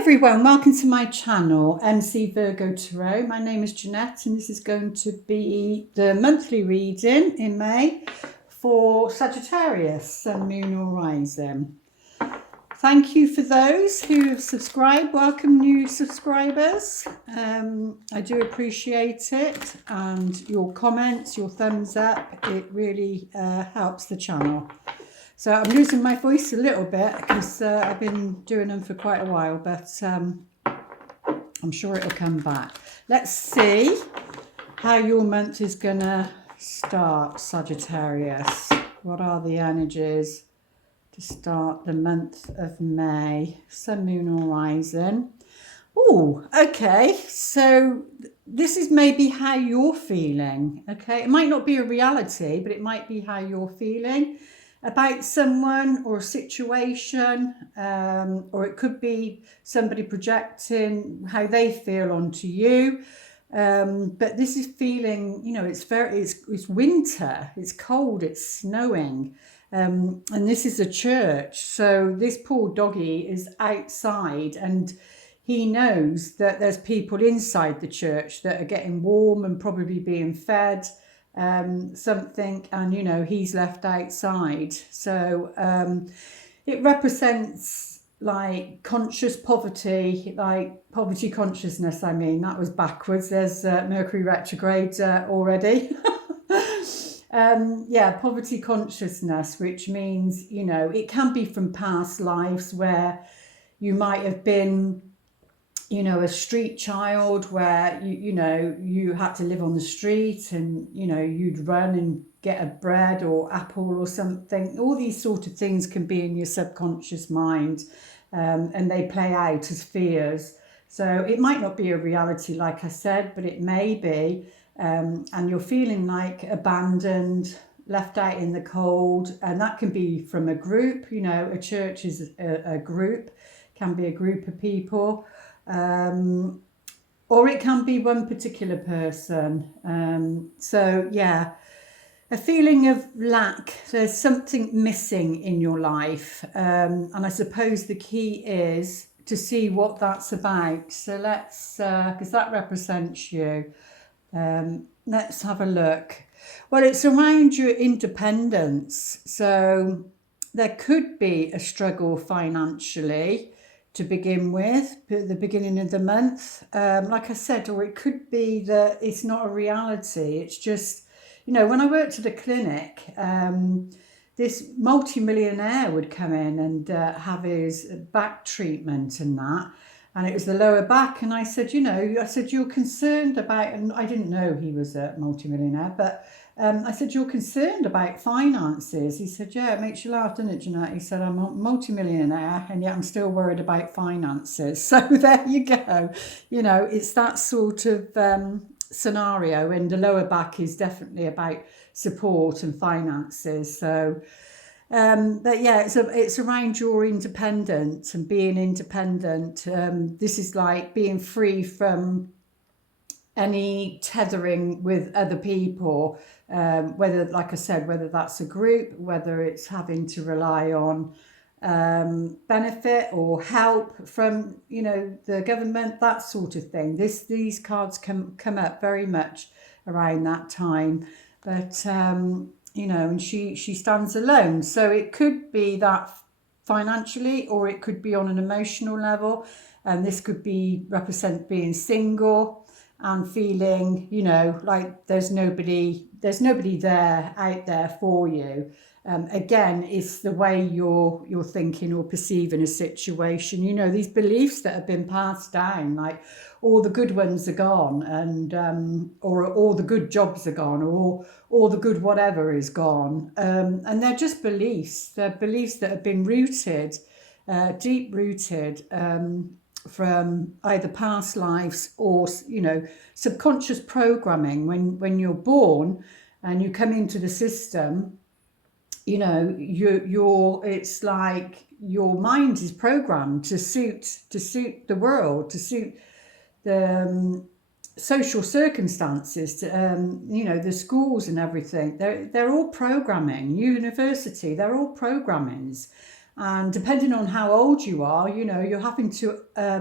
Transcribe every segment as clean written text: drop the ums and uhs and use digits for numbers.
Everyone, welcome to my channel, MC Virgo Tarot. My name is Jeanette and this is going to be the monthly reading in May for Sagittarius, Sun, Moon or Rising. Thank you for those who have subscribed. Welcome new subscribers. I do appreciate it, and your comments, your thumbs up, it really helps the channel. So I'm losing my voice a little bit because I've been doing them for quite a while, but I'm sure it'll come back. Let's see how your month is going to start, Sagittarius. What are the energies to start the month of May? Sun, Moon or Rising. Oh, okay. So this is maybe how you're feeling, okay? It might not be a reality, but it might be how you're feeling about someone or a situation, or it could be somebody projecting how they feel onto you. But this is feeling, you know, it's winter, it's cold, it's snowing, and this is a church. So this poor doggy is outside and he knows that there's people inside the church that are getting warm and probably being fed something, and you know he's left outside. So it represents like conscious poverty, like poverty consciousness. I mean, that was backwards. There's Mercury retrograde already. Yeah, poverty consciousness, which means, you know, it can be from past lives where you might have been, you know, a street child where you know you had to live on the street, and you know you'd run and get a bread or apple or something. All these sort of things can be in your subconscious mind, and they play out as fears. So it might not be a reality, like I said, but it may be, and you're feeling like abandoned, left out in the cold, and that can be from a group. You know, a church is a group, can be a group of people. Or it can be one particular person. So yeah, a feeling of lack. There's something missing in your life, and I suppose the key is to see what that's about. So let's, because that represents you, let's have a look. Well, it's around your independence. So there could be a struggle financially to begin with, at the beginning of the month, like I said, or it could be that it's not a reality. It's just, you know, when I worked at a clinic, this multi-millionaire would come in and have his back treatment and that, and it was the lower back. And I said, you know, you're concerned about, and I didn't know he was a multi-millionaire, but I said, you're concerned about finances. He said, yeah, it makes you laugh, doesn't it, Jeanette? He said, I'm a multi-millionaire and yet I'm still worried about finances. So there you go. You know, it's that sort of scenario, and the lower back is definitely about support and finances. So, but yeah, it's around your independence and being independent. This is like being free from any tethering with other people, whether, like I said, whether that's a group, whether it's having to rely on benefit or help from, you know, the government, that sort of thing. These cards come up very much around that time. But you know, and she stands alone, so it could be that financially, or it could be on an emotional level, and this could be represent being single and feeling, you know, like there's nobody there out there for you. Again, it's the way you're thinking or perceiving a situation. You know, these beliefs that have been passed down, like all the good ones are gone, and or all the good jobs are gone, or all the good whatever is gone, and they're just beliefs. They're beliefs that have been rooted, deep rooted, from either past lives or, you know, subconscious programming. When you're born and you come into the system, you know, you're it's like your mind is programmed to suit the world, to suit the social circumstances, you know, the schools and everything. They're all programming. University, they're all programmings. And depending on how old you are, you know, you're having to I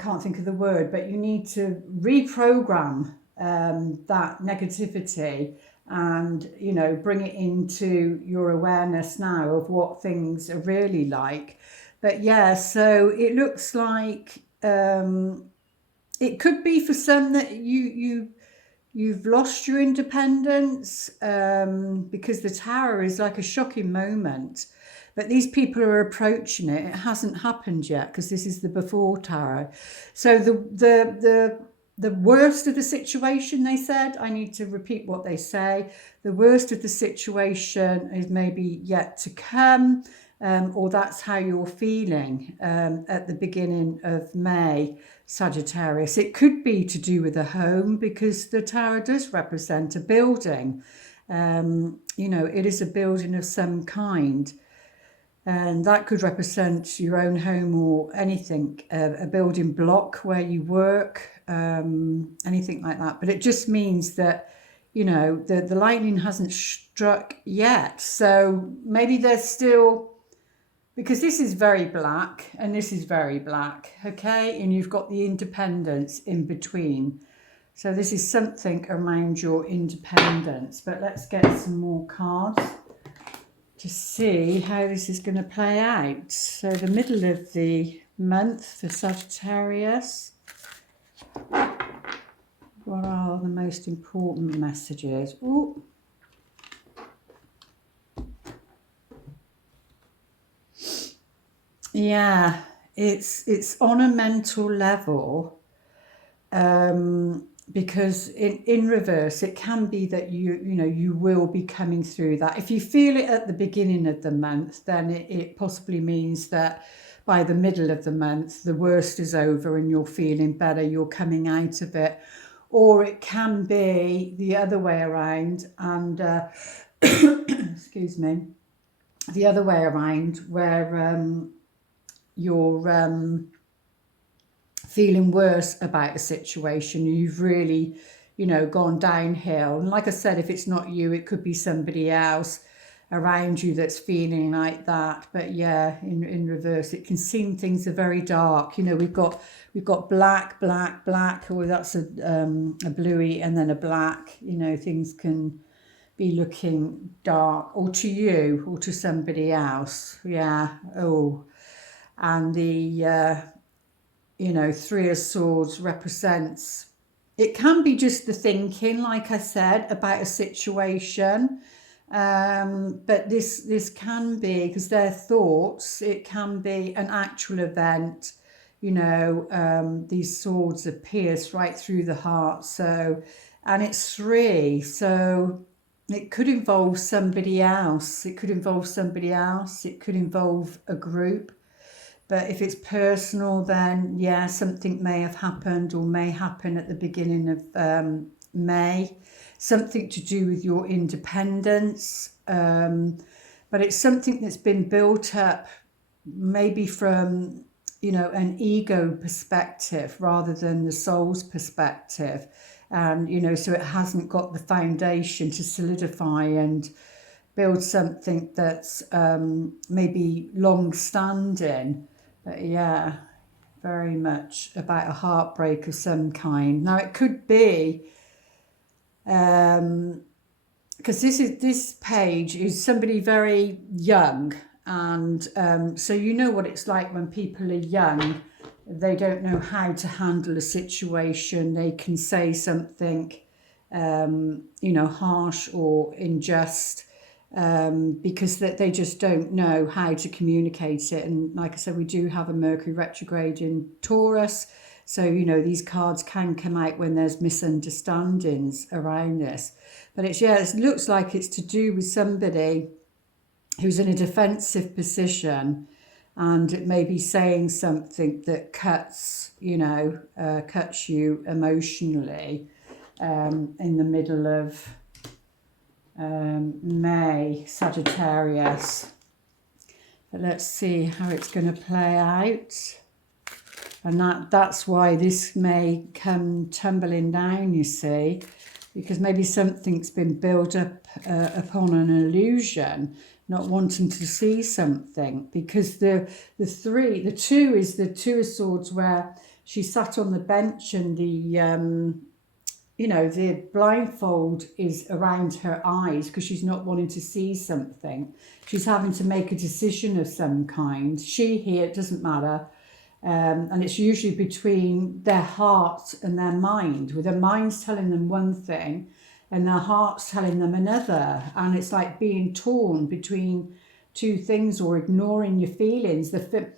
can't think of the word, but you need to reprogram that negativity and, you know, bring it into your awareness now of what things are really like. But yeah, so it looks like it could be for some that you've lost your independence, because the Tower is like a shocking moment. But these people are approaching it. It hasn't happened yet because this is the before Tower. So the worst of the situation, they said, I need to repeat what they say. The worst of the situation is maybe yet to come, or that's how you're feeling at the beginning of May, Sagittarius. It could be to do with a home because the Tower does represent a building. You know, it is a building of some kind. And that could represent your own home or anything, a building block where you work, anything like that. But it just means that, you know, the lightning hasn't struck yet. So maybe there's still, because this is very black and this is very black, okay? And you've got the independence in between. So this is something around your independence. But let's get some more cards to see how this is going to play out. So the middle of the month for Sagittarius. What are the most important messages? Ooh. Yeah, it's on a mental level, because in reverse it can be that you know you will be coming through that. If you feel it at the beginning of the month, then it possibly means that by the middle of the month the worst is over and you're feeling better, you're coming out of it. Or it can be the other way around, and excuse me, the other way around, where you're feeling worse about a situation. You've really, you know, gone downhill. And like I said, if it's not you, it could be somebody else around you that's feeling like that. But yeah, in reverse, it can seem things are very dark. You know, we've got black, black, black, or that's a bluey and then a black. You know, things can be looking dark, or to you or to somebody else. Yeah. Oh, and the you know, Three of Swords represents, it can be just the thinking, like I said, about a situation. But this can be, because they're thoughts, it can be an actual event. You know, these swords are pierced right through the heart. So, and it's three. So it could involve somebody else. It could involve somebody else. It could involve a group. But if it's personal, then yeah, something may have happened or may happen at the beginning of May. Something to do with your independence. But it's something that's been built up maybe from, you know, an ego perspective rather than the soul's perspective. And, you know, so it hasn't got the foundation to solidify and build something that's maybe long-standing. But yeah, very much about a heartbreak of some kind. Now it could be, because this page is somebody very young, and so you know what it's like when people are young. They don't know how to handle a situation. They can say something, you know, harsh or unjust. Because they just don't know how to communicate it. And like I said, we do have a Mercury retrograde in Taurus. So, you know, these cards can come out when there's misunderstandings around this. But it's, yeah, it looks like it's to do with somebody who's in a defensive position, and it may be saying something that cuts, you know, cuts you emotionally in the middle of May, Sagittarius. But let's see how it's going to play out. And that's why this may come tumbling down, you see. because maybe something's been built up upon an illusion, not wanting to see something. Because the two is the Two of Swords, where she sat on the bench and the blindfold is around her eyes because she's not wanting to see something. She's having to make a decision of some kind. She, here, it doesn't matter. And it's usually between their heart and their mind, with their minds telling them one thing and their heart's telling them another. And it's like being torn between two things, or ignoring your feelings. The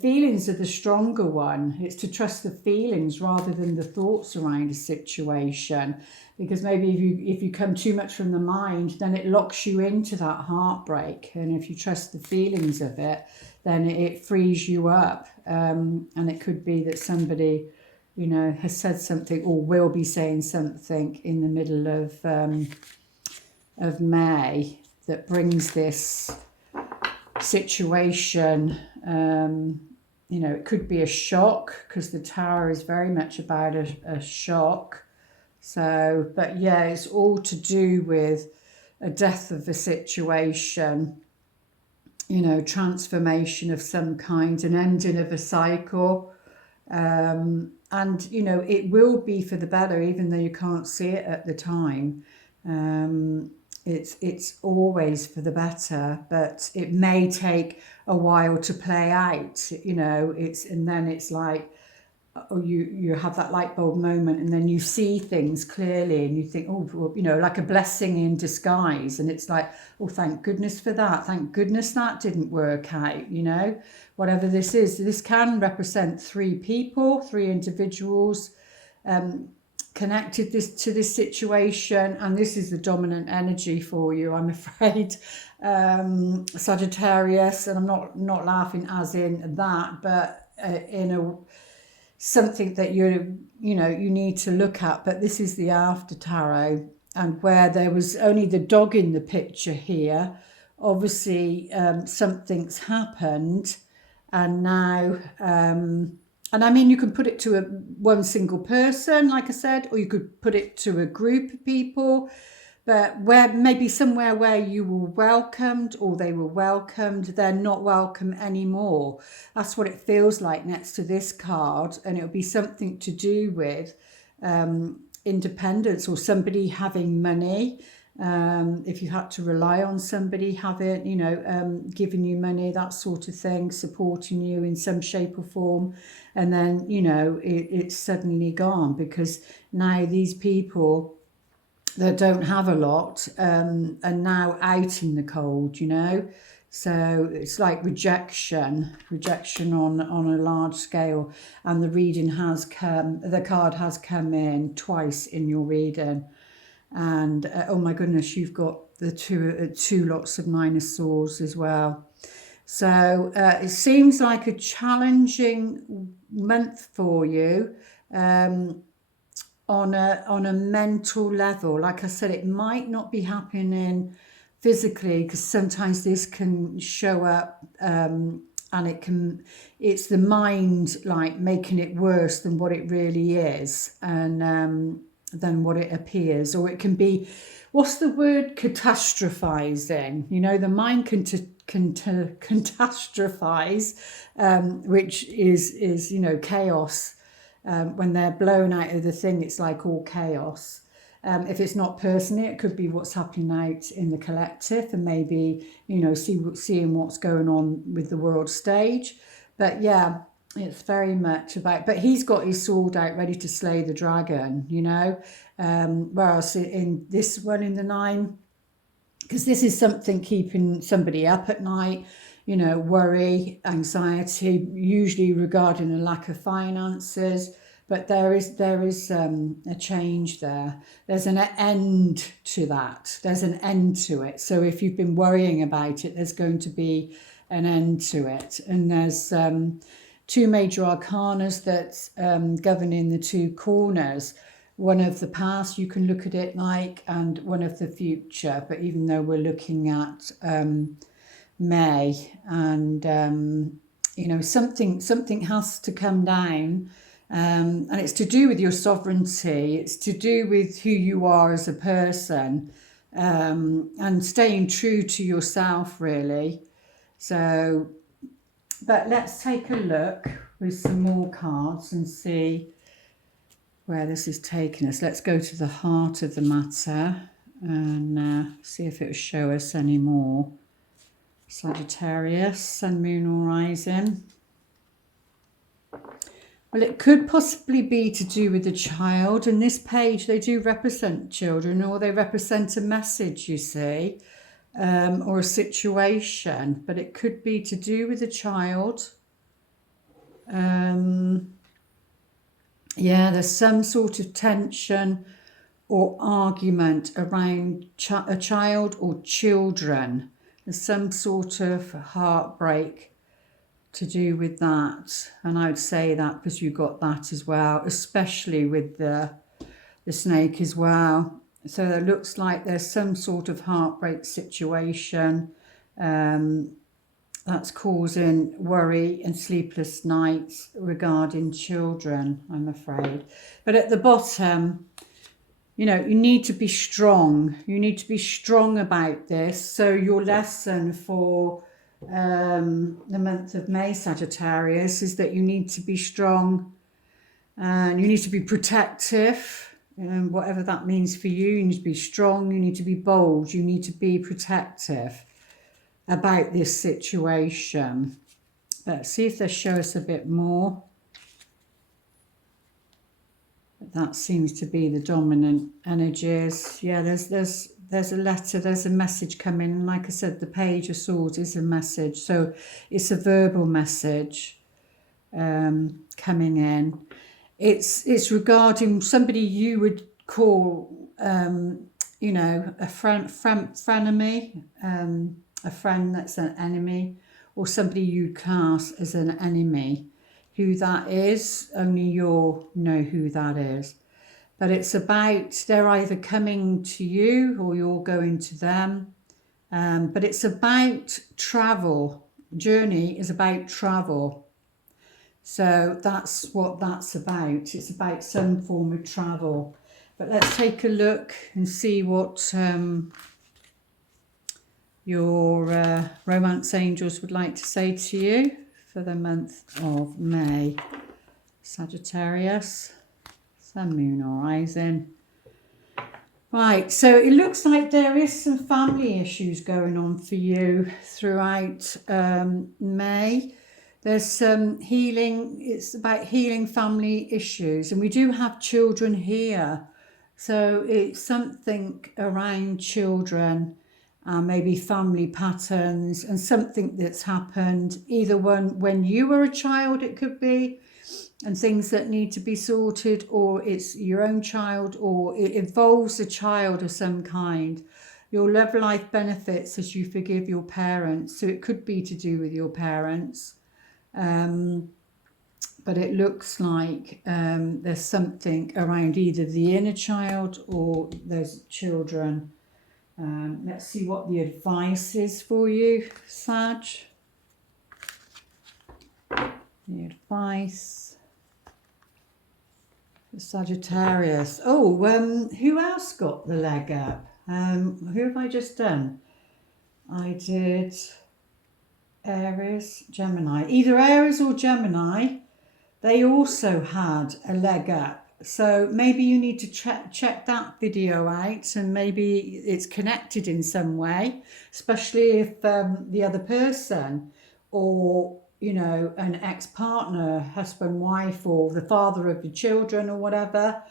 feelings are the stronger one. It's to trust the feelings rather than the thoughts around a situation. Because maybe if you come too much from the mind, then it locks you into that heartbreak. And if you trust the feelings of it, then it frees you up. And it could be that somebody, has said something or will be saying something in the middle of May that brings this situation. It could be a shock, because the Tower is very much about a shock. So, but yeah, it's all to do with a death of a situation, transformation of some kind, an ending of a cycle. And, it will be for the better, even though you can't see it at the time. It's always for the better, but it may take a while to play out, and then it's like, you have that light bulb moment, and then you see things clearly and you think, like a blessing in disguise. And it's like, oh, thank goodness for that. Thank goodness that didn't work out, whatever this is. This can represent three people, three individuals, connected to this situation, and this is the dominant energy for you, I'm afraid, Sagittarius. And I'm not laughing as in that, but in something that you need to look at. But this is the after tarot, and where there was only the dog in the picture here, obviously something's happened, and now and I mean, you can put it to one single person, like I said, or you could put it to a group of people, but where maybe somewhere where you were welcomed or they were welcomed, they're not welcome anymore. That's what it feels like next to this card. And it'll be something to do with independence, or somebody having money. If you had to rely on somebody having, giving you money, that sort of thing, supporting you in some shape or form, and then, it's suddenly gone, because now these people that don't have a lot are now out in the cold, So it's like rejection on a large scale. And the card has come in twice in your reading. And oh my goodness, you've got the two lots of Nine of Swords as well. So it seems like a challenging month for you on a mental level. Like I said, it might not be happening physically, because sometimes this can show up and it's the mind like making it worse than what it really is, and than what it appears. Or it can be, what's the word, catastrophizing. The mind can catastrophize, which is chaos. When they're blown out of the thing, it's like all chaos. If it's not personally, it could be what's happening out in the collective, and maybe seeing what's going on with the world stage. But yeah, it's very much about, but he's got his sword out ready to slay the dragon, whereas in this one, in the Nine, because this is something keeping somebody up at night, worry, anxiety, usually regarding a lack of finances. But there is a change there. There's an end to that. There's an end to it. So if you've been worrying about it, there's going to be an end to it. And there's two major arcanas that's governing the two corners. One of the past, you can look at it like, and one of the future. But even though we're looking at May, and something has to come down And it's to do with your sovereignty. It's to do with who you are as a person, and staying true to yourself, really. So, but let's take a look with some more cards and see where this is taking us. Let's go to the heart of the matter and see if it will show us any more. Sagittarius, Sun, Moon or Rising. Well, it could possibly be to do with a child. And this page, they do represent children, or they represent a message, you see, or a situation. But it could be to do with a child. Yeah, there's some sort of tension or argument around a child or children. There's some sort of heartbreak to do with that, and I would say that because you got that as well, especially with the snake as well. So it looks like there's some sort of heartbreak situation that's causing worry and sleepless nights regarding children, I'm afraid. But at the bottom, you know, you need to be strong. You need to be strong about this. So your lesson for the month of May, Sagittarius, is that you need to be strong and you need to be protective, whatever that means for you. You need to be strong, you need to be bold, you need to be protective about this situation. Let's see if they show us a bit more. That seems to be the dominant energies. Yeah, there's a letter, there's a message coming. And like I said, the Page of Swords is a message. So it's a verbal message coming in. It's regarding somebody you would call, you know, a frenemy, a friend that's an enemy, or somebody you'd class as an enemy. Who that is, only you'll know who that is. But it's about, they're either coming to you or you're going to them. But it's about travel. Journey is about travel. So that's what that's about. It's about some form of travel. But let's take a look and see what your romance angels would like to say to you for the month of May. Sagittarius, Sun, Moon or Rising. Right, so it looks like there is some family issues going on for you throughout May. There's some healing. It's about healing family issues. And we do have children here. So it's something around children, maybe family patterns, and something that's happened either when you were a child, it could be, and things that need to be sorted, or it's your own child, or it involves a child of some kind. Your love life benefits as you forgive your parents. So it could be to do with your parents. But it looks like there's something around either the inner child or those children. Let's see what the advice is for you, Sag. The advice for Sagittarius. Oh, who else got the leg up? Who have I just done? I did Aries, Gemini. Either Aries or Gemini, they also had a leg up. So maybe you need to check that video out, and maybe it's connected in some way, especially if the other person, or, you know, an ex-partner, husband, wife, or the father of the children or whatever,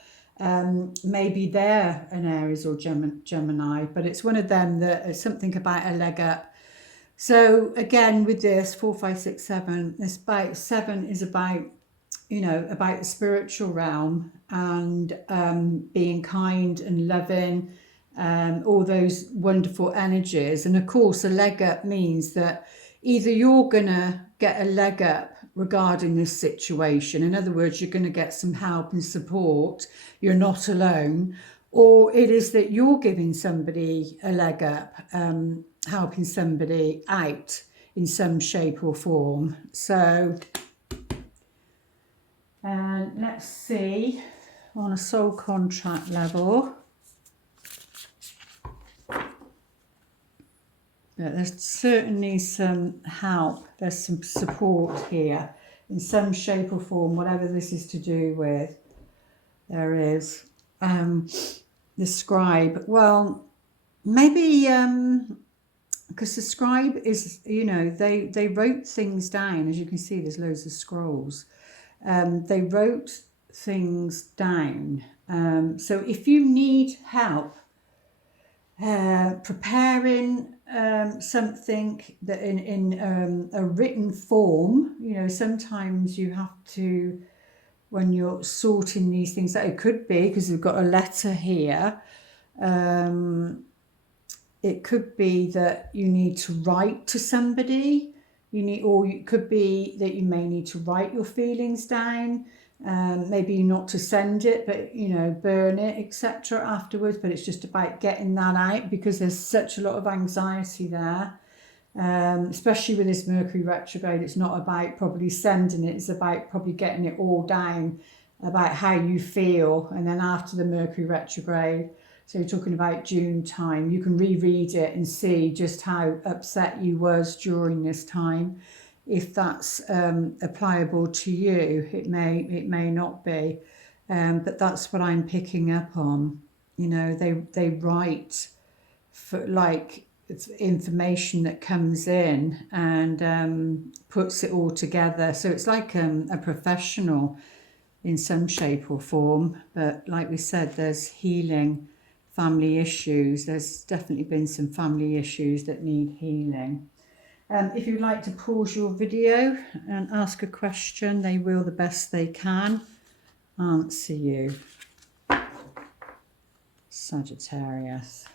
maybe they're an Aries or Gemini, but it's one of them that is something about a leg up. So again, with this 4, 5, 6, 7, this about 7 is about, you know, about the spiritual realm and being kind and loving, all those wonderful energies. And of course, a leg up means that either you're gonna get a leg up regarding this situation. In other words, you're going to get some help and support. You're not alone. Or it is that you're giving somebody a leg up, helping somebody out in some shape or form. So And let's see on a soul contract level. Yeah, there's certainly some help, there's some support here in some shape or form, whatever this is to do with. There is the scribe. Well, maybe because the scribe is, you know, they wrote things down. As you can see, there's loads of scrolls. They wrote things down. So if you need help preparing something that in a written form, you know, sometimes you have to, when you're sorting these things out, it could be because we've got a letter here. It could be that you need to write to somebody. Or it could be that you may need to write your feelings down. Maybe not to send it, but, you know, burn it, etc. afterwards. But it's just about getting that out because there's such a lot of anxiety there. Especially with this Mercury retrograde, it's not about probably sending it, it's about probably getting it all down about how you feel. And then after the Mercury retrograde, so you're talking about June time, you can reread it and see just how upset you was during this time. If that's applicable to you, it may not be, but that's what I'm picking up on. You know, they write for like it's information that comes in and puts it all together. So it's like a professional in some shape or form. But like we said, there's healing family issues. There's definitely been some family issues that need healing. If you'd like to pause your video and ask a question, they will, the best they can, answer you. Sagittarius.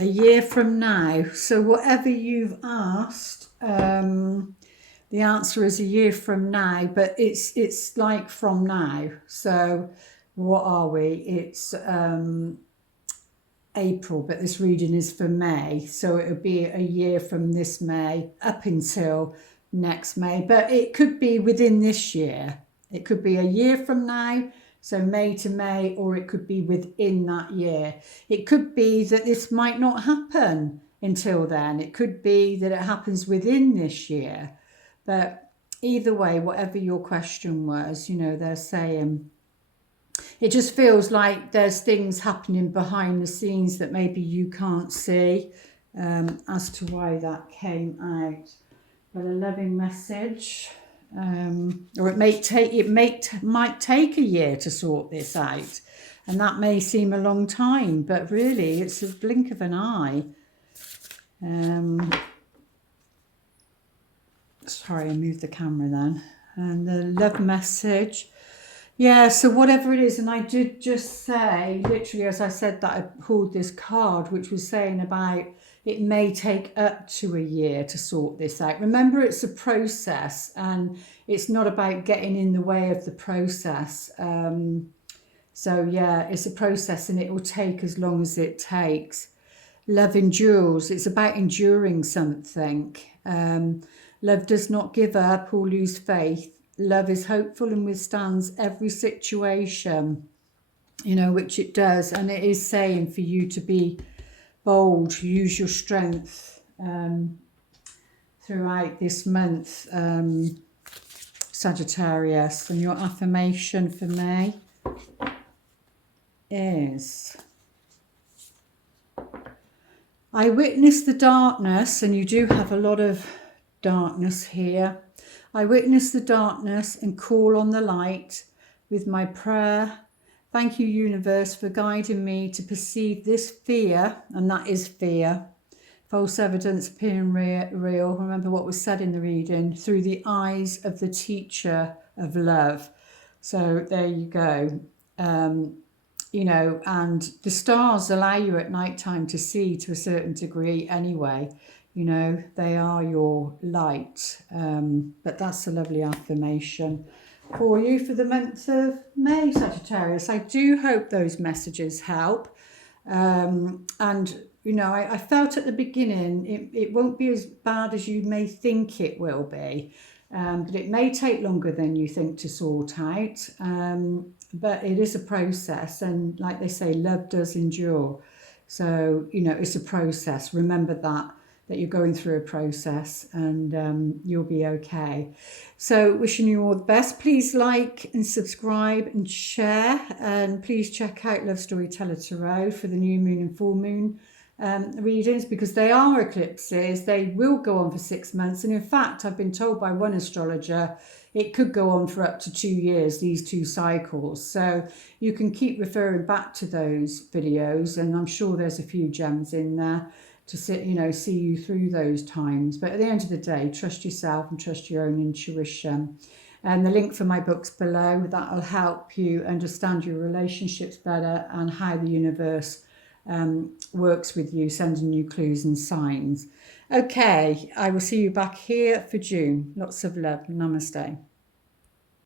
A year from now. So whatever you've asked, the answer is a year from now, but it's like from now. So what are we? It's April, but this reading is for May, so it'll be a year from this May up until next May, but it could be within this year. It could be a year from now, so May to May, or it could be within that year. It could be that this might not happen until then. It could be that it happens within this year, but either way, whatever your question was, you know, they're saying it just feels like there's things happening behind the scenes that maybe you can't see, as to why that came out. But a loving message, or it might take a year to sort this out, and that may seem a long time, but really it's a blink of an eye. Sorry, I moved the camera then. And the love message. Yeah, so whatever it is, and I did just say, literally as I said that, I pulled this card which was saying about it may take up to a year to sort this out. Remember, it's a process and it's not about getting in the way of the process. So yeah, it's a process and it will take as long as it takes. Love endures. It's about enduring something. Love does not give up or lose faith. Love is hopeful and withstands every situation, you know, which it does. And it is saying for you to be bold, use your strength throughout this month, Sagittarius. And your affirmation for May is, I witness the darkness, and you do have a lot of darkness here. I witness the darkness and call on the light with my prayer. Thank you, universe, for guiding me to perceive this fear, and that is fear, false evidence appearing real. Remember what was said in the reading, through the eyes of the teacher of love. So there you go. You know, and the stars allow you at night time to see to a certain degree anyway. You know, they are your light. But that's a lovely affirmation for you for the month of May, Sagittarius. I do hope those messages help. And, you know, I felt at the beginning it won't be as bad as you may think it will be. But it may take longer than you think to sort out. But it is a process, and like they say, love does endure. So, you know, it's a process. Remember that you're going through a process, and you'll be okay. So wishing you all the best. Please like and subscribe and share, and please check out Love Storyteller Tarot for the new moon and full moon readings, because they are eclipses. They will go on for 6 months, and in fact I've been told by one astrologer it could go on for up to 2 years, these 2 cycles. So you can keep referring back to those videos, and I'm sure there's a few gems in there to see you through those times. But at the end of the day, trust yourself and trust your own intuition. And the link for my books below, that'll help you understand your relationships better and how the universe works with you, sending you clues and signs. Okay, I will see you back here for June. Lots of love. Namaste.